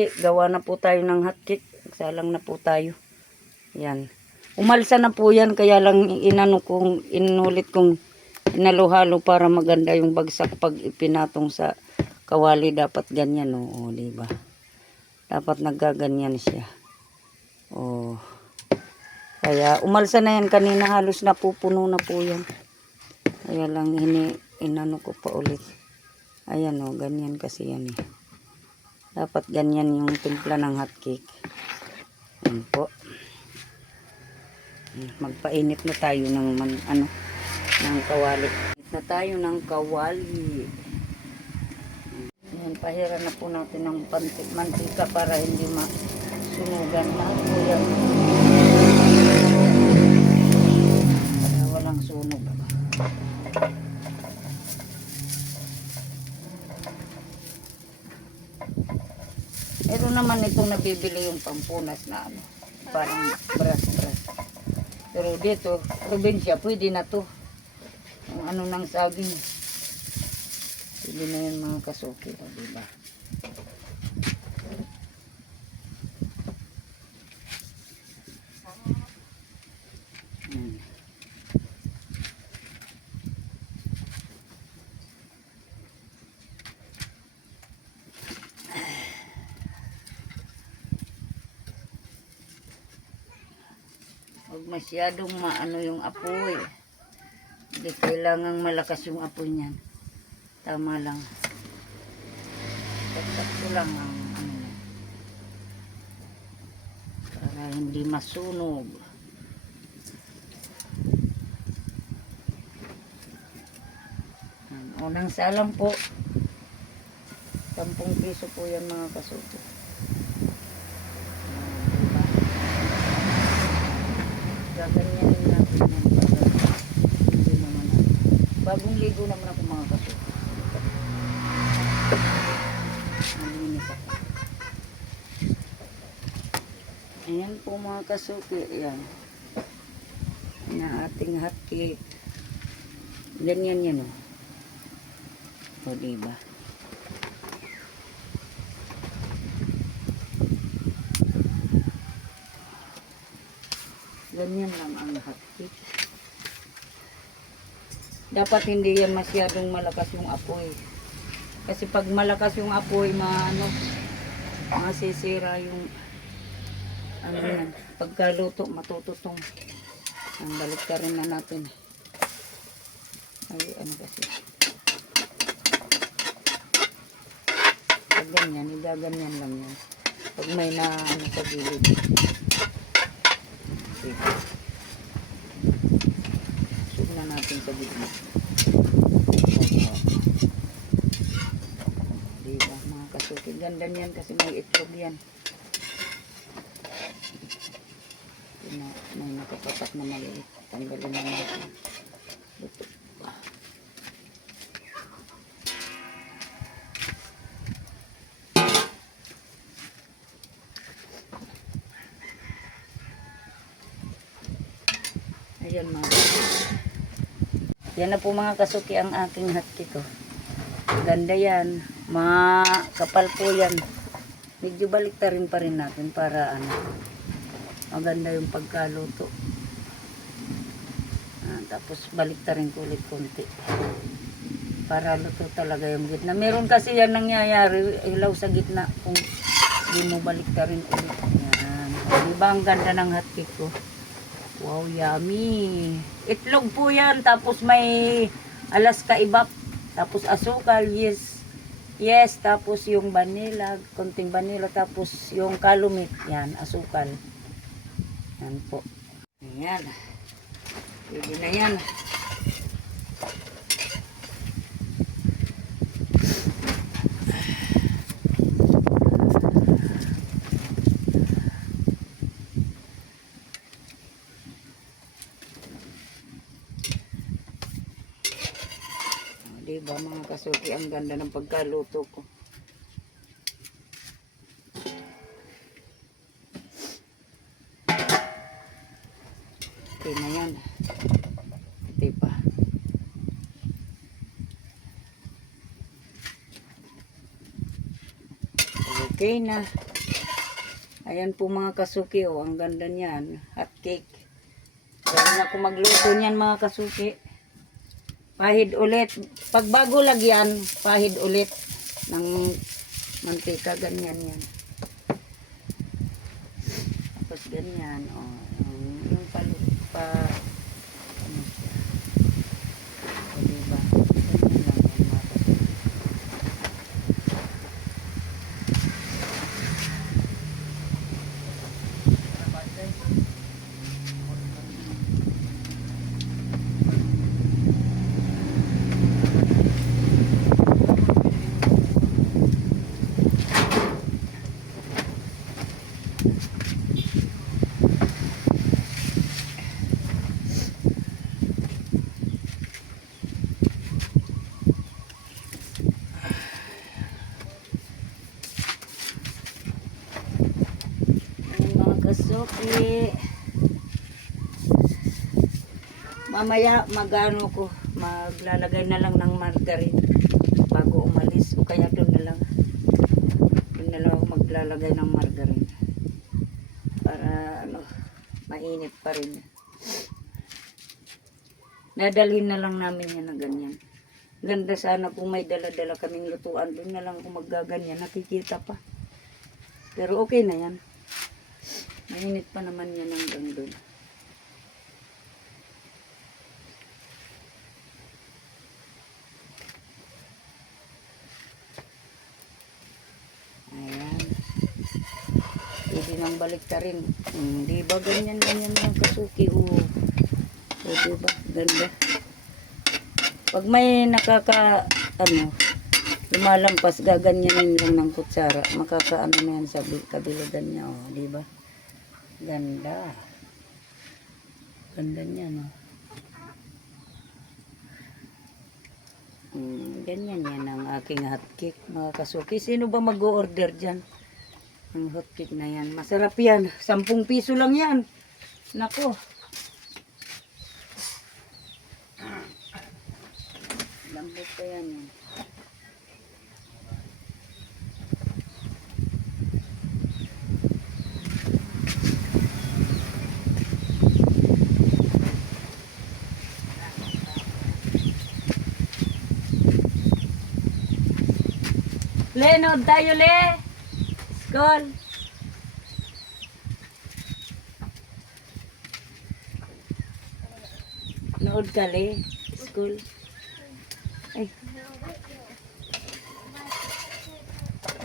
kasuki, gawa na po tayo ng hotcake. Salang na po tayo. Yan. Umalsa na po yan, kaya lang inulit kong inaluhalo para maganda yung bagsak pag ipinatong sa kawali. Dapat ganyan, o, diba? Dapat naggaganyan siya. O. Kaya umalsa na yan kanina, halos napupuno na po yan. Kaya lang inano ko pa ulit. Ayan, o, ganyan kasi yan, eh. Dapat ganyan yung timpla ng hotcake. Yan po. Magpainit na tayo ng ng kawali. Na tayo ng kawali. Yan, pahira na po natin ng mantika para hindi masunugan na po yan. Para walang sunog. Meron naman itong nabibili yung pampunas na parang brass. Pero dito, probinsya, pwede na to. Yung ng saging. Pwede na yan mga kasuki, diba? Huwag masyadong yung apoy. Hindi kailangang malakas yung apoy niyan. Tama lang. Sakto lang ang para hindi masunog. Unang salang po. 10 piso po yan mga kasuki. Gaganyanin natin yan. Hindi naman natin. Bagong ligo naman ako mga kasuki. Malinis ako. Ayan po mga kasuki. Ayan. Na ating hotcake. Ganyan yan, o. O, diba? Ganyan lang ang hotcake. Dapat hindi yan masyadong malakas yung apoy. Kasi pag malakas yung apoy, masisira yung yan. Pagkaluto, matututong. Ang balik ka rin na natin. Ay, kasi. Pag ganyan, igaganyan lang yan. Pag may sa gilid. Sug na natin sa gitna. Diba mga kasuki, ganda niyan kasi may itlog yan. May nakapatak na maliit. Tanggalin na natin. Luto. Ayan mga kasuki. Yan na po mga kasuki ang aking hotcake ko. Ganda yan. Makapal po yan. Medyo baliktarin pa rin natin para maganda yung pagkaluto. Tapos baliktarin ko ulit konti. Para luto talaga yung gitna. Meron kasi yan nangyayari, ilaw sa gitna kung hindi mo baliktarin ulit. Yan. Diba ang ganda ng hotcake ko? Wow, yummy. Itlog po yan. Tapos may Alaska ibap. Tapos asukal, yes. Yes, tapos yung vanilla, konting vanilla. Tapos yung kalumit, yan, asukal. Yan po. Ayan. Pwede na yan. Diba mga kasuki, ang ganda ng pagkaluto ko. Okay na yan. Diba? Okay na. Ayan po mga kasuki, oh, ang ganda niyan. Hot cake. Kaya na ako magluto niyan mga kasuki. Pahid ulit. Pag bago lagyan, pahid ulit ng mantika. Ganyan yan. Tapos ganyan. Oh, yung ano siya. O, diba? Ganyan lang yan mga kasuki. Ayan mga kasuki. Mamaya magano ko, maglalagay na lang ng margarine bago umalis o kaya doon na lang ako maglalagay ng margarine para ano, mainit pa rin. Dadalhin na lang namin yan na ganyan. Ganda sana kung may dala-dala kaming lutuan, doon na lang ako maggaganyan, nakikita pa. Pero okay na yan. Mainit pa naman yan hanggang doon. Ayan. Pwede nang balik ka rin. Di ba ganyan mga kasuki? O diba? Ganda. Pag may lumalampas, gaganyanin lang ng kutsara. Makakaano na yan sa kabilagan niya. O, diba? Ganda. Ganda niya, no? Ganyan yan ang aking hotcake, mga kasuki. Sino ba mag-o-order dyan? Ang hotcake na yan. Masarap yan. 10 piso lang yan. Nako. Lambot pa yan. Le, nood tayo, Le. Skol. Nood ka, Le. Skol. Ay.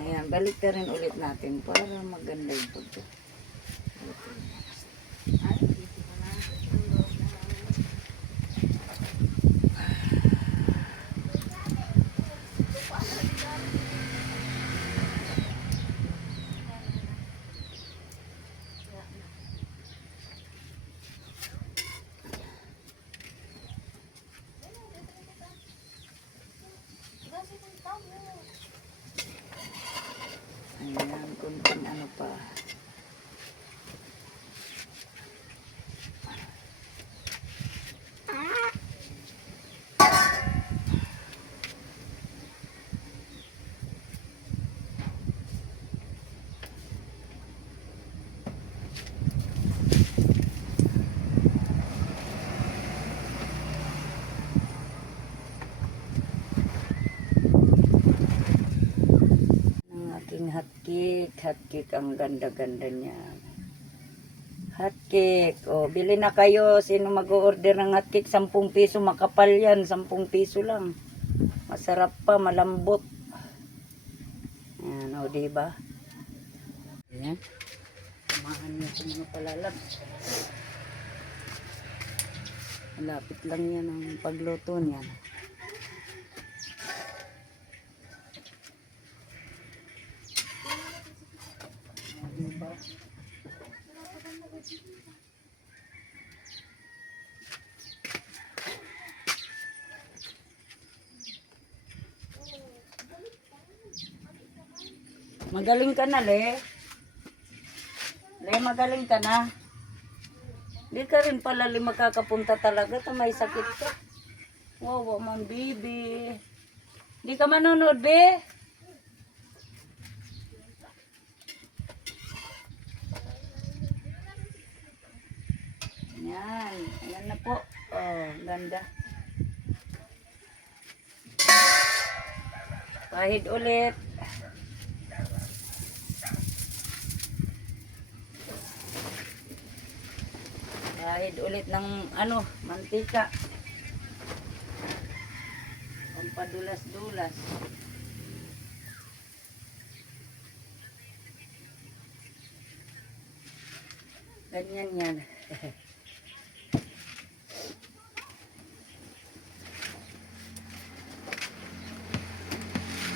Ayan, balik ka rin ulit natin para maganda yung pagka. Ayan, kunting ano pa. Hotcake, ang ganda-ganda niya. Hotcake, oh, bili na kayo. Sino mag-order ng hotcake? 10 piso, makapal yan. 10 piso lang. Masarap pa, malambot. Ayan, oh, diba? Ayan. Samahan niyo sa mga palalab. Malapit lang yan ang pagluto niyan. Diba? Magaling ka na, Le. Le, magaling ka na. Di ka rin pala makakapunta talaga. May sakit ka. Wow, man, bibi. Di ka manonood, be? Yan. Ayan na po. Oh, ganda. Pahid ulit. Pahid ulit ng mantika. Pampadulas-dulas. Ganyan yan.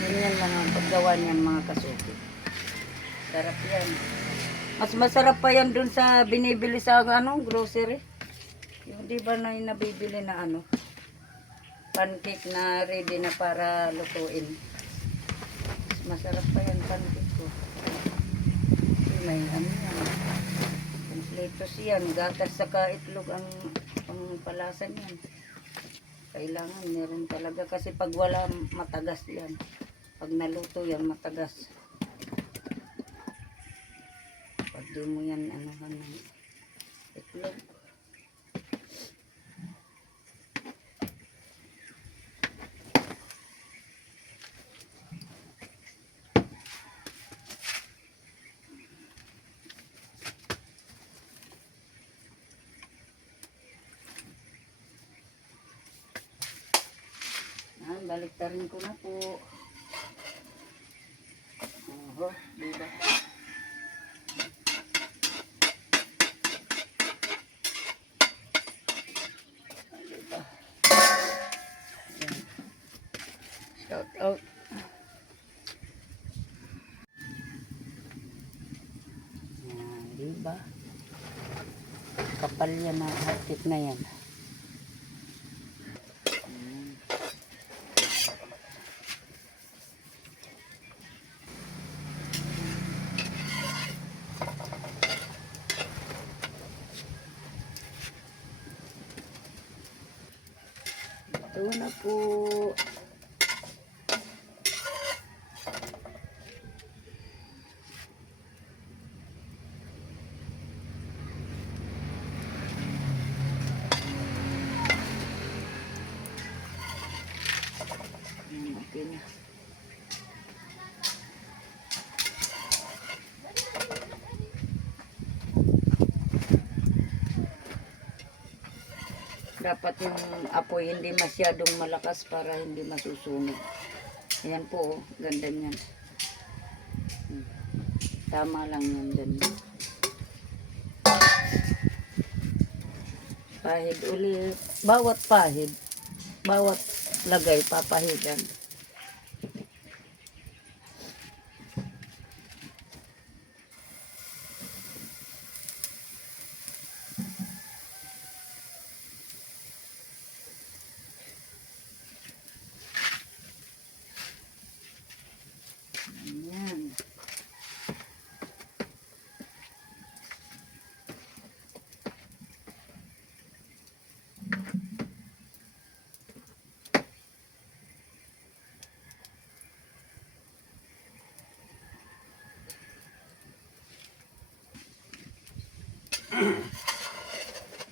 Ganyan lang ang paggawa niyan mga kasuki. Sarap yan. Mas masarap pa yan dun sa binibili sa grocery. Yung di ba na yung nabibili na pancake na ready na para lutuin. Mas masarap pa yan pancake ko. May yan. Kompleto siyan. Gatas saka itlog ang palasa niyan. Kailangan meron talaga kasi pag wala matagas yan. Pag naluto yan matagas. Pag di mo yan ng itlog. Baliktarin ko na po. Oho, diba? Diba? Shout out. Yan, diba? Kapal yan na hapit na yan. Ito na po. Okay na. Dapat yung apoy hindi masyadong malakas para hindi masusunog. Ayan po, ganda niyan. Tama lang yan din. Pahid ulit. Bawat pahid, bawat lagay papahidan. Ayan.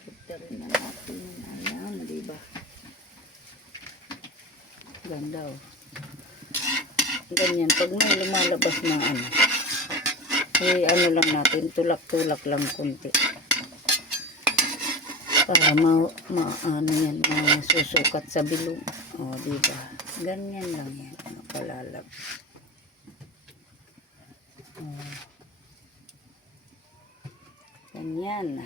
Ito rin na natin. Ayan, diba? Ganda oh. Ganyan, pag may lumalabas na lang natin, tulak-tulak lang kunti. Para yan, masusukat sa bilog. O, diba? Ganyan lang yan, palalap. Ganyan.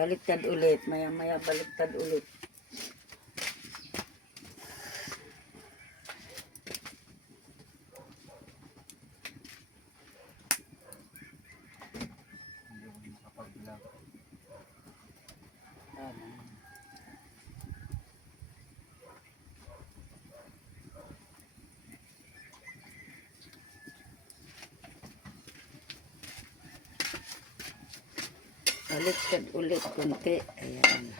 Baliktad ulit. Maya maya baliktad ulit. Hindi ako makapag-vlog. Baliktad ulit konti. Ayan.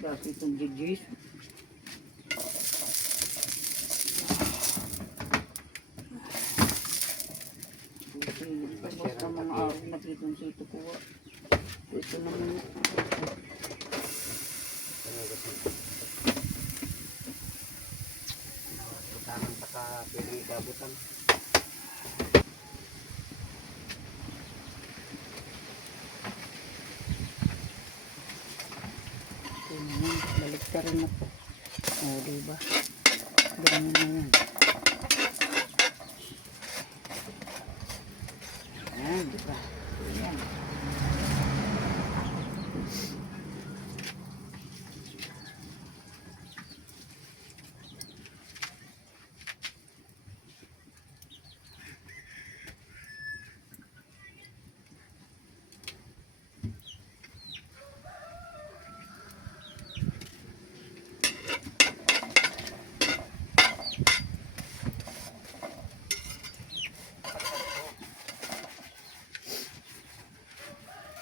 Kasi itong jijis. Basta mga araw na kitong sito ko. Ito naman. Butanan pa ka pwede ikabutan. Ito naman. Baliktaran na po. O, diba? Ganyan na yan. Ayan, diba? Ayan.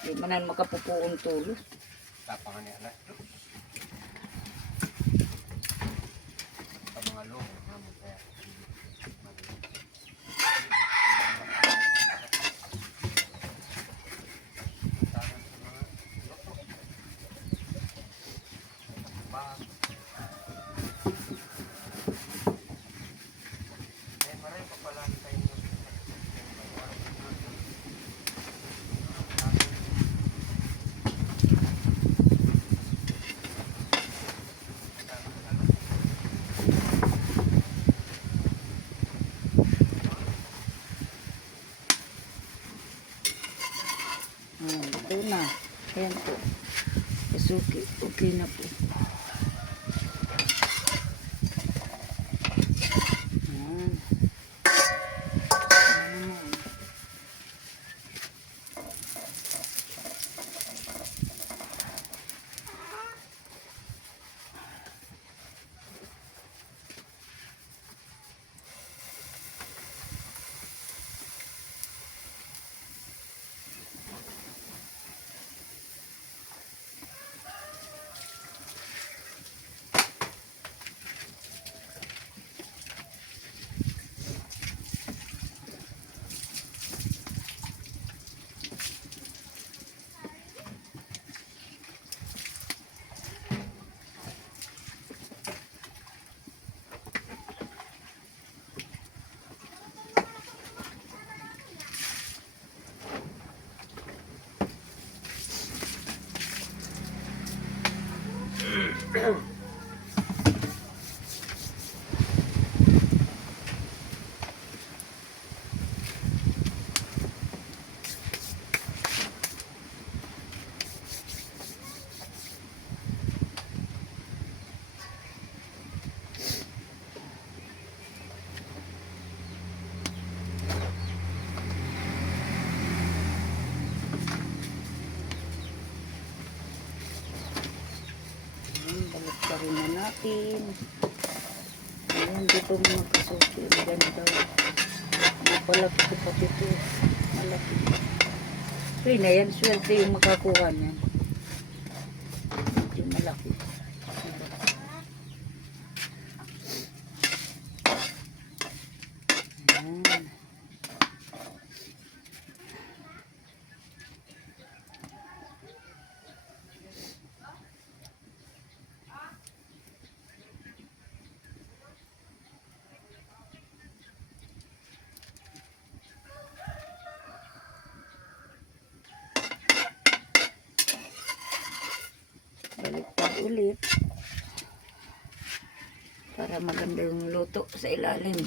Di man makapupuong tulo. Tapangan niya na. Sa mga loob. Kaya. natin. Ayan, dito mga kasuki. Ang ganda. Napalaki ko pati ito. Malaki. Okay na yan. Swerte yung makakuha niyan. Yung malaki. Ayan. Baliktad ulit para maganda yung luto sa ilalim.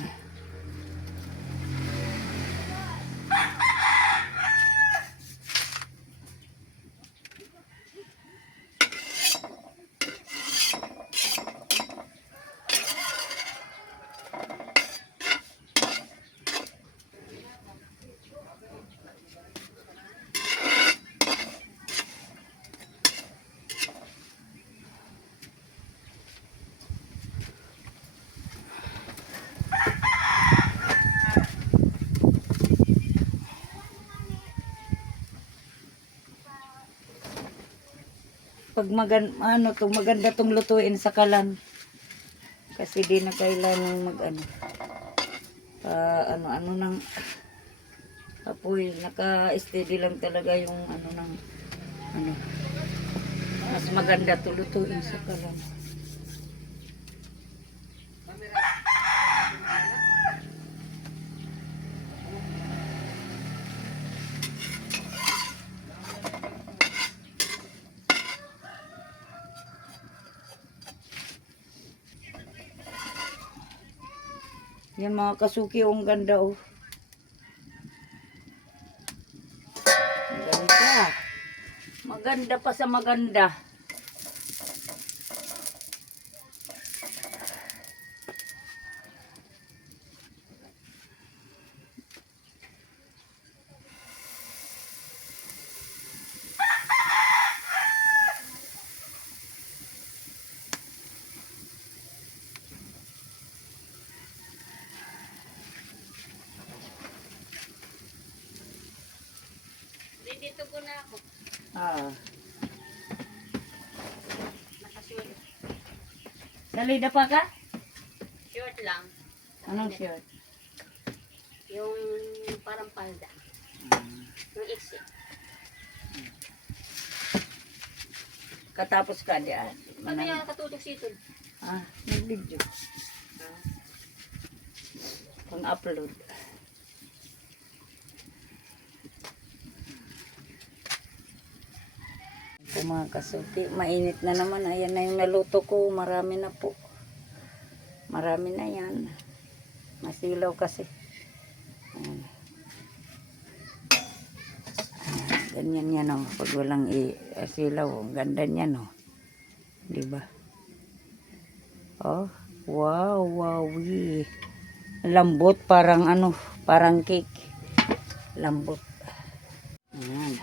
Pag maganda tong lutuin sa kalan. Kasi di na kailangan ano ng apoy. Naka-steady lang talaga yung mas maganda to lutuin sa kalan. Yan mga kasuki, ang ganda oh. Maganda. Maganda pa sa maganda. Dito po na ako. Nakasuot. Salida pa ka? Short lang. Anong shirt? Yung parang palda. Yung iksi. Katapos ka diyan. Ano yung katutok sito? May video. Pang-upload. Po mga kasuki, mainit na naman. Ayan na yung naluto ko. Marami na po. Marami na yan. Masilaw kasi. Ayan. Ganyan yan o. Pag walang silaw, ang ganda niyan o. Diba? Oh, wow, wowie. Lambot, parang parang cake. Lambot. Ayan.